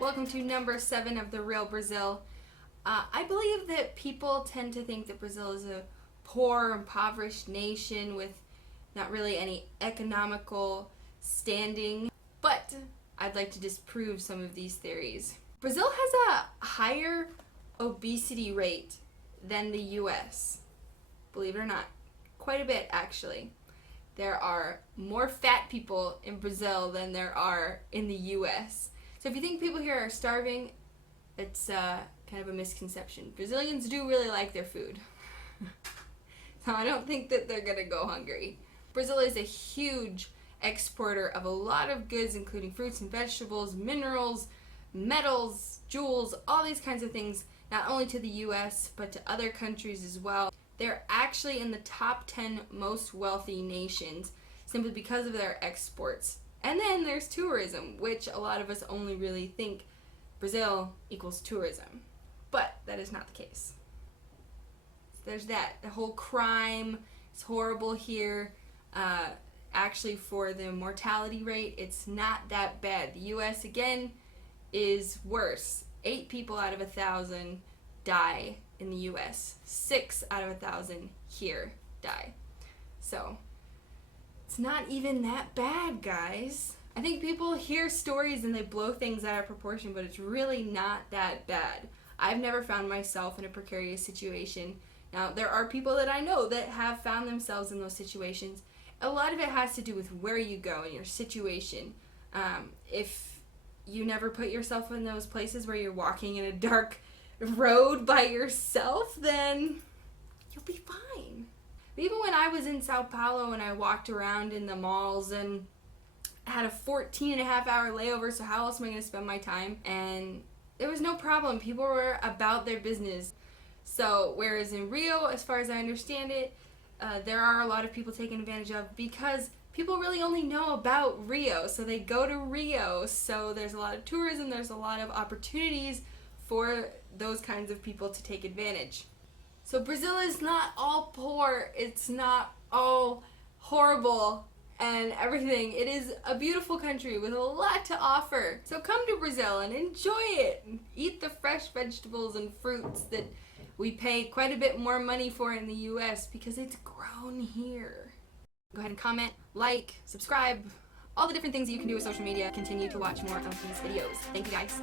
Welcome to number 7 of The Real Brazil. I believe that people tend to think that Brazil is a poor, impoverished nation with not really any economical standing, but I'd like to disprove some of these theories. Brazil has a higher obesity rate than the US, believe it or not. Quite a bit, actually. There are more fat people in Brazil than there are in the US. So if you think people here are starving, it's kind of a misconception. Brazilians do really like their food. So I don't think that they're going to go hungry. Brazil is a huge exporter of a lot of goods, including fruits and vegetables, minerals, metals, jewels, all these kinds of things, not only to the US, but to other countries as well. They're actually in the top 10 most wealthy nations simply because of their exports. And then there's tourism, which a lot of us only really think Brazil equals tourism. But that is not the case. There's that. The whole crime is horrible here. Actually, for the mortality rate, it's not that bad. The US, again, is worse. 8 people out of 1,000 die in the US. 6 out of 1,000 here die. So it's not even that bad, guys. I think people hear stories and they blow things out of proportion, but it's really not that bad. I've never found myself in a precarious situation. Now, there are people that I know that have found themselves in those situations. A lot of it has to do with where you go and your situation. If you never put yourself in those places where you're walking in a dark road by yourself, then you'll be fine. Even when I was in Sao Paulo and I walked around in the malls and had a 14-and-a-half-hour layover, so how else am I going to spend my time? And there was no problem. People were about their business. So whereas in Rio, as far as I understand it, there are a lot of people taken advantage of because people really only know about Rio. So they go to Rio. So there's a lot of tourism. There's a lot of opportunities for those kinds of people to take advantage. So Brazil is not all poor, it's not all horrible and everything. It is a beautiful country with a lot to offer. So come to Brazil and enjoy it. Eat the fresh vegetables and fruits that we pay quite a bit more money for in the US because it's grown here. Go ahead and comment, like, subscribe, all the different things that you can do with social media. Continue to watch more of these videos. Thank you, guys.